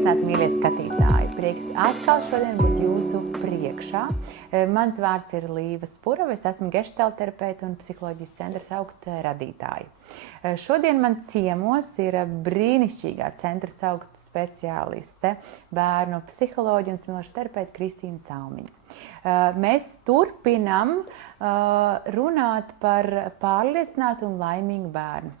Sveicināti, mīļie skatītāji! Prieks atkal šodien būt jūsu priekšā. Mans vārds ir Līva Spurova, es esmu geštalterapeite un psiholoģijas centra Saukta radītāja. Šodien man ciemos ir brīnišķīgā centra Saukta speciāliste, bērnu psiholoģija un smilšu terapeite Kristīna Salmiņa. Mēs turpinam runāt par pārliecinātu un laimīgu bērnu.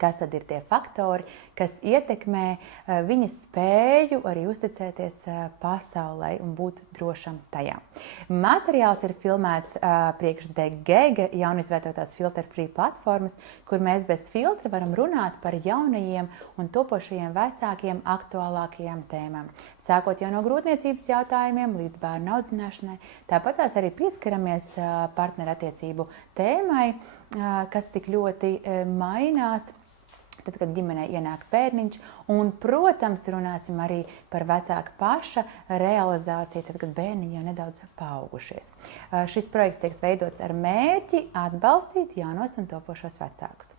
Kas tad ir tie faktori, kas ietekmē viņa spēju arī uzticēties pasaulē un būt drošam tajā. Materiāls ir filmēts priekš DGG jaunizveidotās filter-free platformas, kur mēs bez filtra varam runāt par jaunajiem un topošajiem vecākiem aktuālākajām tēmām. Sākot jau no grūtniecības jautājumiem līdz bērnu audzināšanai, tāpat tās arī pieskaramies partnerattiecību tēmai, kas tik ļoti mainās. Tad, kad ģimenē ienāk bērniņš, un, protams, runāsim arī par vecāka paša realizāciju, tad, kad bērniņi jau nedaudz paaugušies. Šis projekts tiek veidots ar mērķi atbalstīt jaunos un topošos vecākus.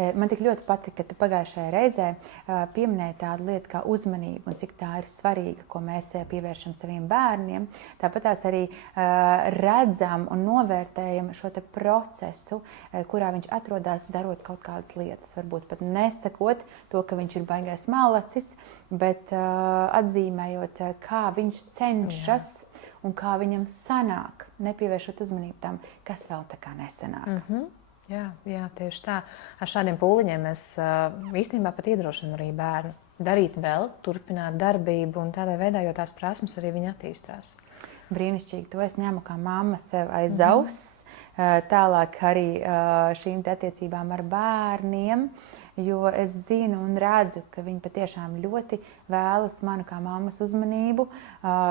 Man tik ļoti patika, ka tu pagājušajā reizē pieminēji tādu lietu kā uzmanību un cik tā ir svarīga, ko mēs pievēršam saviem bērniem. Tāpat tās arī redzam un novērtējam šo te procesu, kurā viņš atrodas darot kaut kādas lietas. Varbūt pat nesakot to, ka viņš ir baigais malacis, bet atzīmējot, kā viņš cenšas un kā viņam sanāk, nepievēršot uzmanību tam, kas vēl tā kā nesanāk. Jā, tieši tā. Ar šādiem pūliņiem mēs īstenībā pat iedrošinām arī bērnu darīt vēl, turpināt darbību, un tādā veidā, jo tās prasmes arī viņi attīstās. Brīnišķīgi, to es ņemu kā mamma sev aiz auss, tālāk arī šīm attiecībām ar bērniem, jo es zinu un redzu, ka viņi patiešām ļoti vēlas manu kā mammas uzmanību.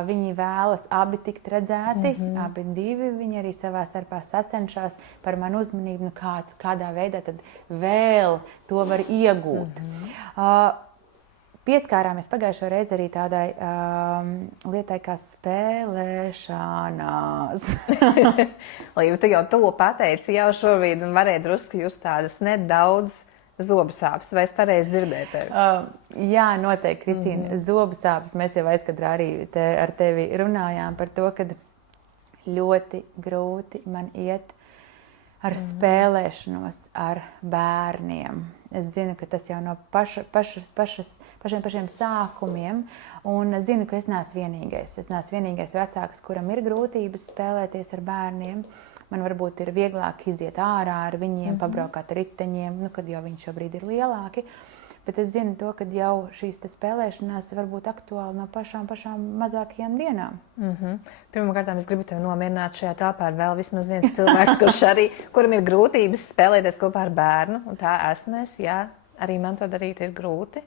Viņi vēlas abi tikt redzēti, abi divi. Viņi arī savā starpā sacenšas par manu uzmanību, nu kādā veidā tad vēl to var iegūt. Pieskārāmies pagājušo reizi arī tādai lietai kā spēlēšanās. Līva, tu jau to pateici jau šobrīd un varēja drusku just tādas nedaudz zobu sāpes, vai es pareizi dzirdēju tevi? Jā, noteikti, Kristīna, zobu sāpes. Mēs jau aizkadrā arī ar tevi runājām par to, ka ļoti grūti man iet ar spēlēšanos ar bērniem. Es zinu, ka tas jau no pašiem sākumiem, un zinu, ka es neesmu vienīgais. Es neesmu vienīgais vecāks, kuram ir grūtības spēlēties ar bērniem. Man varbūt ir vieglāk iziet ārā ar viņiem, pabraukāt ar riteņiem, kad jau viņi šobrīd ir lielāki. Bet es zinu to, ka jau šīs spēlēšanās var būt aktuāli no pašām mazākajām dienām. Pirmkārt, es gribu tevi nomierināt, šajā telpā ir vēl vismaz viens cilvēks, kuram ir grūtības spēlēties kopā ar bērnu. Un tā esmu es, jā, arī man to darīt ir grūti.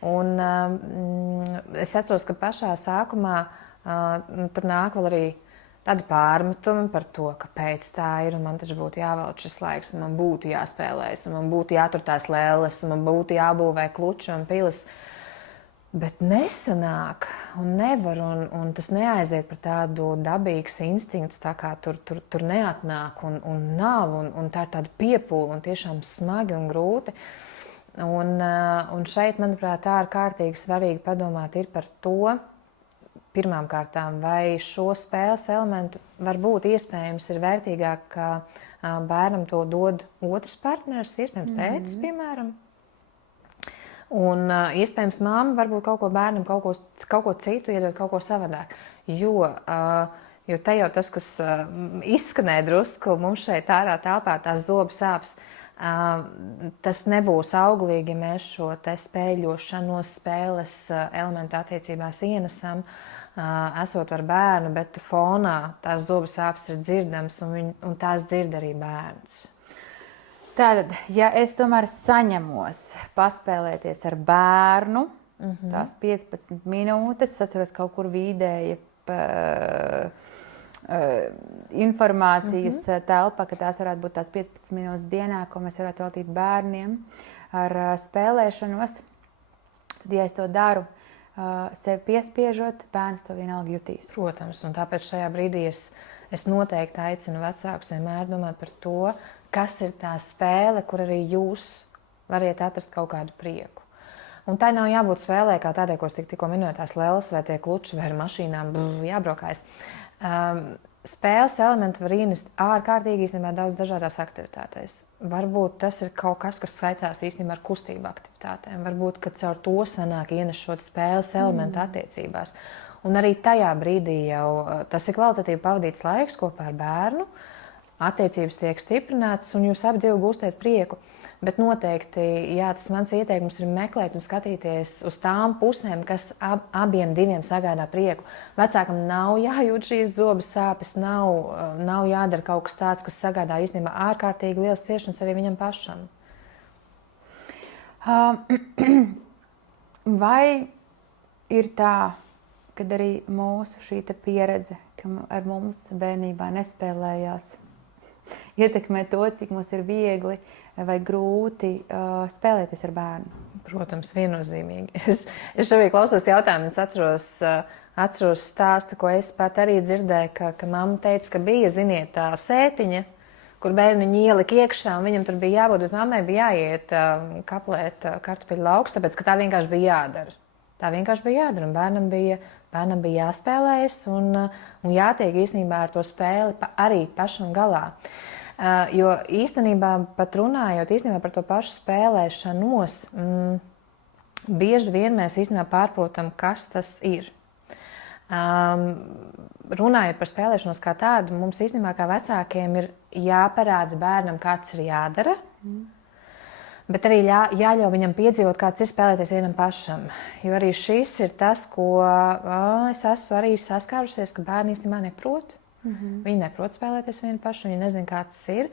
Un es atceros, ka pašā sākumā tur nāk vēl arī tādi pārmetumi par to, kāpēc tā ir, un man taču būtu jāvelk šis laiks, un man būtu jāspēlējas, un man būtu jātur tās lēles, un man būtu jābūvē kluči un pilis. Bet nesanāk, un nevar, un tas neaiziet par tādu dabīgs instinkts, tā kā tur neatnāk, un nav, un tā ir tāda piepūle, un tiešām smagi un grūti. Un šeit, manuprāt, tā ir kārtīgi svarīgi padomāt ir par to, pirmām kārtām, vai šo spēles elementu varbūt iespējams ir vērtīgāk, ka bērnam to dod otrs partneris, iespējams tētis, piemēram. Un iespējams mamma varbūt kaut ko bērnam, kaut ko citu iedod, kaut ko savādāk. Jo te jau tas, kas izskanēja drusku mums šeit ārā telpā, tās zobu sāpes, tas nebūs auglīgi, ja mēs šo te spēļošanos spēles elementu attiecībās ienesam, esot ar bērnu, bet fonā tās zobu sāpes ir dzirdams, un tās dzird arī bērns. Tātad, ja es tomēr saņemos paspēlēties ar bērnu, tās 15 minūtes, es atceros kaut kur vidēja informācijas telpa, ka tās varētu būt tās 15 minūtes dienā, ko mēs varētu veltīt bērniem ar spēlēšanos. Tad, ja es to daru, sevi piespiežot, bērns to vienalga jutīs. Protams, un tāpēc šajā brīdī es noteikti aicinu vecākus vienmēr domāt par to, kas ir tā spēle, kur arī jūs variet atrast kaut kādu prieku. Un tai nav jābūt spēlē, kā tādai, ko es tikko minēju, tās lēlas vai tie kluči vai ar mašīnām jābraukājas. Spēles elementu var ienest ārkārtīgi īstenībā daudz dažādās aktivitātēs. Varbūt tas ir kaut kas, kas saistās īstenībā ar kustību aktivitātēm. Varbūt, ka caur to sanāk ienest šo spēles elementu attiecībās. Un arī tajā brīdī jau tas ir kvalitatīvi pavadīts laiks kopā ar bērnu. Attiecības tiek stiprinātas un jūs abi gūstat prieku. Bet noteikti, jā, tas mans ieteikums ir meklēt un skatīties uz tām pusēm, kas abiem sagādā prieku. Vecākam nav jājūt šīs zobu sāpes, nav jādara kaut kas tāds, kas sagādā īstenībā ārkārtīgi liels ciešanas arī viņam pašam. Vai ir tā, kad arī mūsu šī pieredze, ka ar mums bērnībā nespēlējās, ietekmē to, cik mums ir viegli vai grūti spēlēties ar bērnu? Protams, viennozīmīgi. Es šobrīd klausos jautājumu, es atceros stāstu, ko es pat arī dzirdēju, ka mamma teica, ka bija, ziniet, tā sētiņa, kur bērniņu ielika iekšā, un viņam tur bija jābūt, bet mammai bija jāiet kaplēt kartupeļu laukus, tāpēc, ka tā vienkārši bija jādara. Tā vienkārši bija jādara, un bērnam bija jāspēlējas un jātiek īstenībā ar to spēli arī pašam galā. Jo īstenībā pat runājot par to pašu spēlēšanos, bieži vien mēs īstenībā pārprotam, kas tas ir. Runājot par spēlēšanos kā tādu, mums īstenībā kā vecākiem ir jāparāda bērnam, kāds ir jādara. Bet arī jāļauj viņam piedzīvot, kāds ir spēlēties vienam pašam. Jo arī šis ir tas, ko es esmu arī saskārusies, ka bērni īstenībā neprot. Viņi neprot spēlēties vienu pašu, viņi nezina, kā tas ir.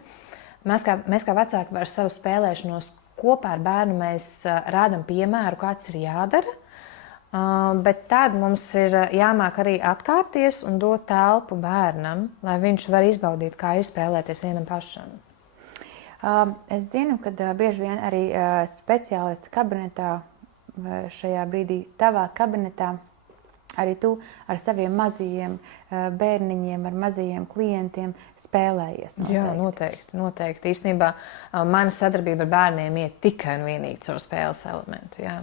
Mēs kā vecāki ar savu spēlēšanos kopā ar bērnu mēs rādam piemēru, kāds ir jādara. Bet tad mums ir jāmāk arī atkāpties un dot telpu bērnam, lai viņš var izbaudīt, kā ir spēlēties vienam pašam. Es zinu, ka bieži vien arī speciālistu kabinetā, šajā brīdī tavā kabinetā, arī tu ar saviem mazajiem bērniņiem, ar mazajiem klientiem spēlējies. Noteikti. Jā, noteikti. Īstenībā mana sadarbība ar bērniem iet tikai un vienīgi caur spēles elementu. Jā.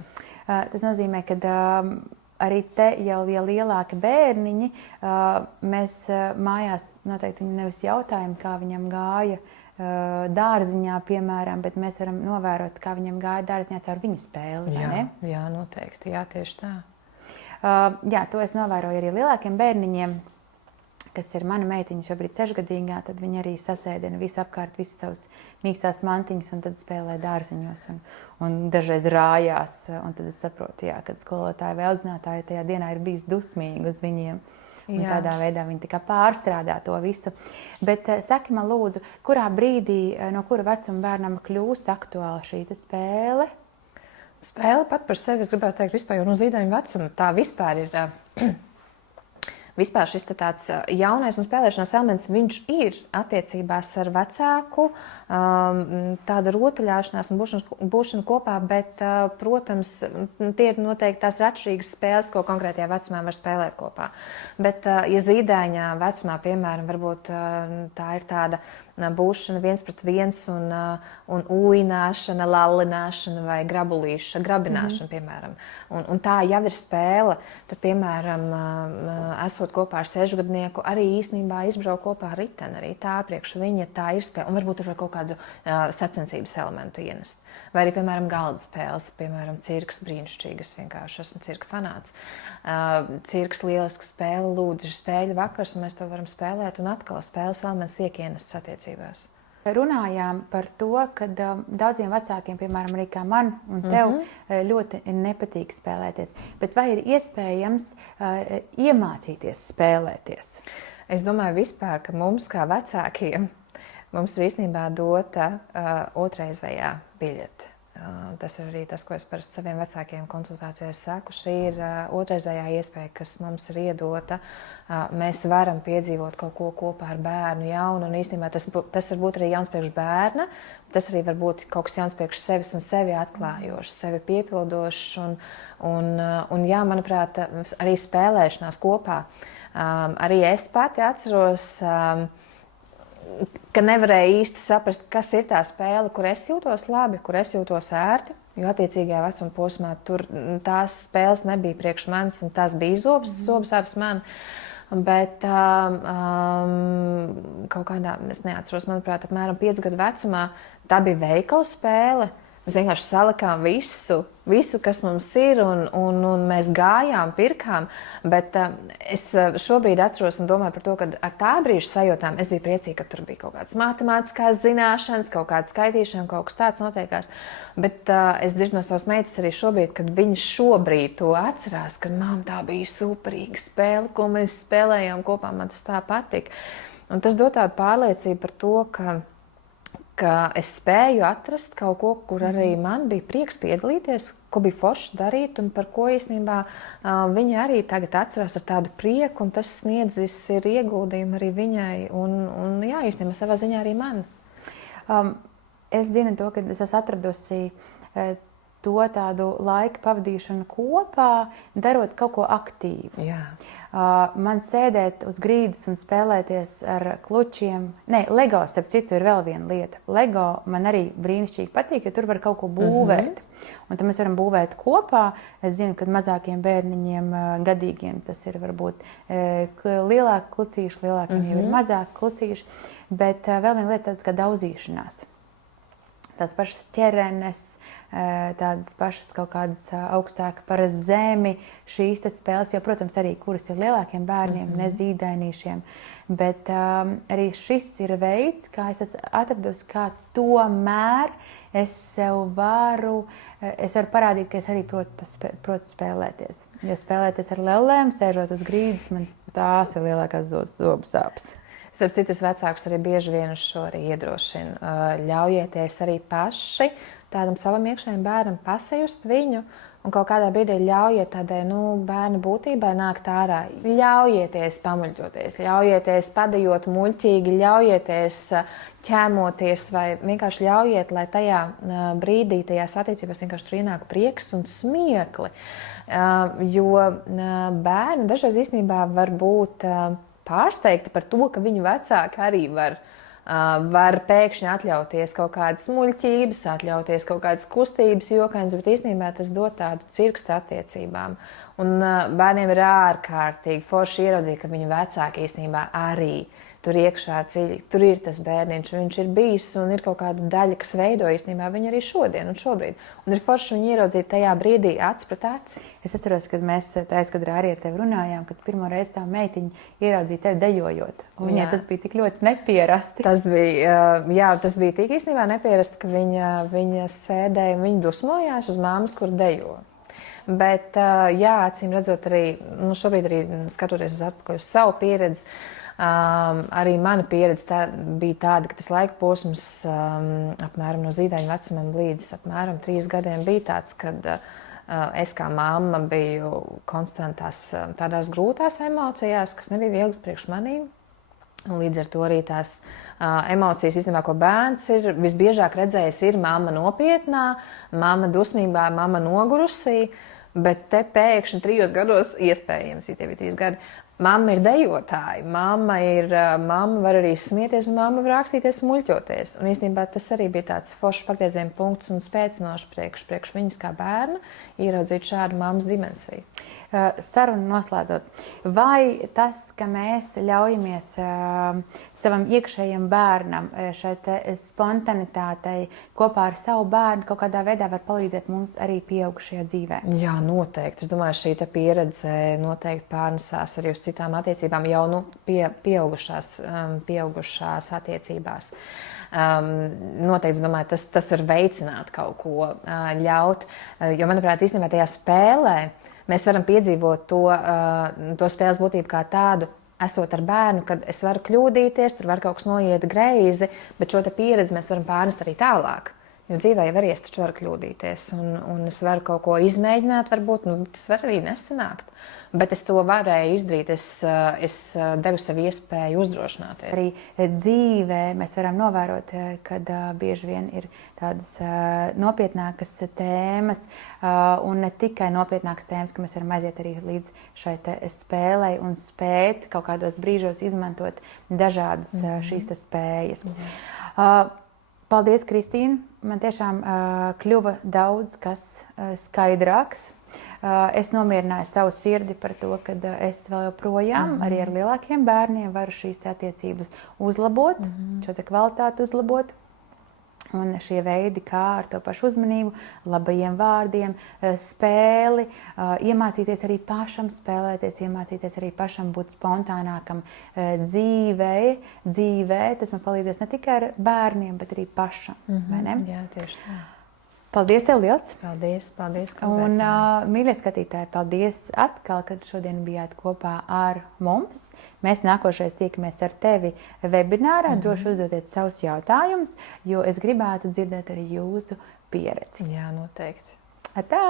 Tas nozīmē, ka arī te jau lielāki bērniņi, mēs mājās noteikti viņu nevis jautājam, kā viņam gāja dārziņā, piemēram, bet mēs varam novērot, kā viņam gāja dārziņā caur viņa spēli. Jā, noteikti. Jā, tieši tā. Jā, to es novēroju arī lielākiem bērniņiem, kas ir mana meitiņa šobrīd 6-gadīgā, tad viņi arī sasēdina visapkārt visus savus mīkstās mantiņas un tad spēlē dārziņos un dažreiz rājās. Un tad es saprotu, jā, kad skolotāji vai audzinātāji tajā dienā ir bijis dusmīgi uz viņiem. Un tādā veidā viņi tikai pārstrādā to visu. Bet saki man lūdzu, kurā brīdī, no kura vecuma bērnam kļūst aktuāla šī spēle? Spēle pat par sevi, es gribētu teikt, vispār jau no zīdaiņa vecuma. Tā vispār ir vispār šis tāds jaunais un spēlēšanās elements, viņš ir attiecībās ar vecāku, tāda rotaļāšanās un būšana kopā, bet, protams, tie ir noteikti tās atšķirīgas spēles, ko konkrētajā vecumā var spēlēt kopā. Bet, ja zīdaiņā vecumā, piemēram, varbūt tā ir tāda būšana viens pret viens un ūināšana, lallināšana vai grabināšana, piemēram. Un tā jau ir spēle. Tad, piemēram, esot kopā ar 6-gadnieku, arī īstenībā izbraukt kopā ar riteni. Arī tā priekš viņa tā ir spēle. Un varbūt tur var kaut kādu sacensības elementu ienest. Vai arī, piemēram, galda spēles, piemēram, cirks brīnišķīgas. Vienkārši esmu cirka fanāts. Cirks lieliska spēle, lūdzu, ir spēļu vakars, un mēs to varam spēlēt. Un atkal spēles elements tiek ienests attiecībās. Runājām par to, ka daudziem vecākiem, piemēram, arī kā man un tev, ļoti nepatīk spēlēties. Bet vai ir iespējams iemācīties spēlēties? Es domāju vispār, ka mums kā vecākiem mums ir īstenībā dota otrreizējā biļete. Tas ir arī tas, ko es parasti saviem vecākiem konsultācijās saku. Šī ir otrreizējā iespēja, kas mums ir iedota. Mēs varam piedzīvot kaut ko kopā ar bērnu jaunu, un īstenībā tas var būt arī jauns priekš bērna. Tas arī var būt kaut kas jauns priekš sevis un sevi atklājošs, sevi piepildošs. Un jā, manuprāt, arī spēlēšanās kopā. Arī es pati atceros, ka nevarēja īsti saprast, kas ir tā spēle, kur es jūtos labi, kur es jūtos ērti. Jo attiecīgajā vecuma posmā tur tās spēles nebija priekš manis, un tās bija zobsāpes man. Bet kaut kādā, es neatceros, manuprāt, apmēram 5 gadu vecumā tā bija veikalu spēle. Mēs vienkārši salikām visu, kas mums ir, un mēs gājām, pirkām. Bet es šobrīd atceros un domāju par to, ka ar tā brīža sajūtām es biju priecīga, ka tur bija kaut kādas matemātiskās zināšanas, kaut kāda skaitīšana, kaut kas tāds notiekās. Bet es dzirdu no savas meitas arī šobrīd, kad viņa šobrīd to atcerās, ka mamma tā bija superīga spēle, ko mēs spēlējām kopā, man tas tā patika. Un tas dod tādu pārliecību par to, ka es spēju atrast kaut ko, kur arī man bija prieks piedalīties, ko bija forši darīt, un par ko īstenībā viņa arī tagad atcerās ar tādu prieku, un tas sniedzis ir ieguldījumi arī viņai, un jā, īstenībā savā ziņā arī man. Es zinu to, ka es esmu atradusi to tādu laika pavadīšanu kopā, darot kaut ko aktīvu. Jā. Man sēdēt uz grīdas un spēlēties ar klučiem. Nē, Lego, starp citu, ir vēl viena lieta. Lego man arī brīnišķīgi patīk, jo tur var kaut ko būvēt. Un tad mēs varam būvēt kopā. Es zinu, ka mazākiem bērniņiem, gadīgiem, tas ir varbūt lielāki klucīši, lielākiem jau ir mazāki klucīši. Bet vēl viena lieta tāda kā daudzīšanās. Tās pašas ķerenes, tādas pašas kaut kādas augstāk par zemi, šīs spēles, jo, protams, arī kuras ir lielākiem bērniem, ne zīdainīšiem. Bet arī šis ir veids, kā es esmu atradusi, kā tomēr es varu parādīt, ka es arī protu spēlēties. Jo spēlēties ar lellēm, sēžot uz grīdas, man tās ir lielākās zobu sāpes. Starp citus vecākus arī bieži vien uz šo arī iedrošina. Ļaujieties arī paši tādam savam iekšējam bērnam pasajust viņu, un kaut kādā brīdī ļaujiet tādai bērnu būtībai nākt ārā. Ļaujieties pamuļķoties, ļaujieties padejot muļķīgi, ļaujieties ķēmoties, vai vienkārši ļaujiet, lai tajā brīdī, tajās attiecībās vienkārši tur ienāk prieks un smiekli. Jo bērni dažreiz īstenībā var būt pārsteigti par to, ka viņu vecāki arī var pēkšņi atļauties kaut kādas muļķības, atļauties kaut kādas kustības, jokains, bet īstenībā tas dod tādu cirkstu attiecībām. Un bērniem ir ārkārtīgi forši ieraudzīt, ka viņu vecāki īstenībā arī tur iekšā dziļi, tur ir tas bērniņš, viņš ir bijis un ir kaut kāda daļa, kas veido īstenībā viņu arī šodien un šobrīd. Un ir forši viņu ieraudzīt tajā brīdī acis pret aci. Es atceros, kad mēs aizkadrā arī ar tevi runājām, kad pirmo reizi tā meitiņa ieraudzīja tevi dejojot. Viņai tas bija tik ļoti nepierasti. Tas bija tik īstenībā nepierasti, ka viņa sēdēja un viņa dusmojās uz māmas, kur dejo. Bet, jā, acīm redzot arī, šobrīd arī skatoties uz savu pieredzi, arī mana pieredze bija tāda, ka tas laika posms apmēram no zīdaiņa vecumam līdz apmēram 3 gadiem bija tāds, kad es kā mamma biju konstantās tādās grūtās emocijās, kas nebija vieglas priekš manīm. Līdz ar to arī tās emocijas, īstenībā, ko bērns ir visbiežāk redzējis, ir mamma nopietnā, mamma dusmībā, mamma nogurusī, bet te pēkšņi 3 gados, iespējams, ja tie bija 3 gadi, mamma ir dejotāja, mamma var arī smieties un mamma var rakstīties un muļķoties. Un īstenībā tas arī bija tāds foršs pagrieziena punkts un spēcinošs priekš viņas kā bērna ieraudzīt šādu mammas dimensiju. Sarunu noslēdzot, vai tas, ka mēs ļaujamies savam iekšējam bērnam šai spontanitātei kopā ar savu bērnu, kaut kādā veidā var palīdzēt mums arī pieaugušajā dzīvē? Jā, noteikti. Es domāju, šī pieredze noteikti pārnesās arī uz citām attiecībām, jau pieaugušās attiecībās. Noteikti, es domāju, tas var veicināt kaut ko, ļaut, jo, manuprāt, īstenībā tajā spēlē mēs varam piedzīvot to spēles būtību kā tādu, esot ar bērnu, kad es varu kļūdīties, tur var kaut kas noiet greizi, bet šo pieredzi mēs varam pārnest arī tālāk. Jo dzīvē jau arī es taču varu kļūdīties, un es varu kaut ko izmēģināt, varbūt, tas var arī nesanākt. Bet es to varēju izdarīt, es devu sev iespēju uzdrošināties. Arī dzīvē mēs varam novērot, kad bieži vien ir tādas nopietnākas tēmas, un ne tikai nopietnākas tēmas, ka mēs varam aiziet arī līdz šai spēlei un spēt kaut kādos brīžos izmantot dažādas šīs spējas. Paldies, Kristīne! Man tiešām kļuva daudz kas skaidrāks. Es nomierināju savu sirdi par to, ka es vēl joprojām arī ar lielākiem bērniem varu šīs attiecības uzlabot, šo kvalitāti uzlabot. Un šie veidi, kā ar to pašu uzmanību, labajiem vārdiem, spēli, iemācīties arī pašam spēlēties, iemācīties arī pašam būt spontānākam dzīvē. Tas man palīdzēs ne tikai ar bērniem, bet arī pašam. Vai ne? Jā, tieši tā. Paldies tev liels! Paldies, ka Un, uzaicinājāt. mīļie skatītāji, paldies atkal, kad šodien bijāt kopā ar mums. Mēs nākošais tiekamies ar tevi webinārā. Droši uzdodiet savus jautājumus, jo es gribētu dzirdēt arī jūsu pieredzi. Jā, noteikti. Atā!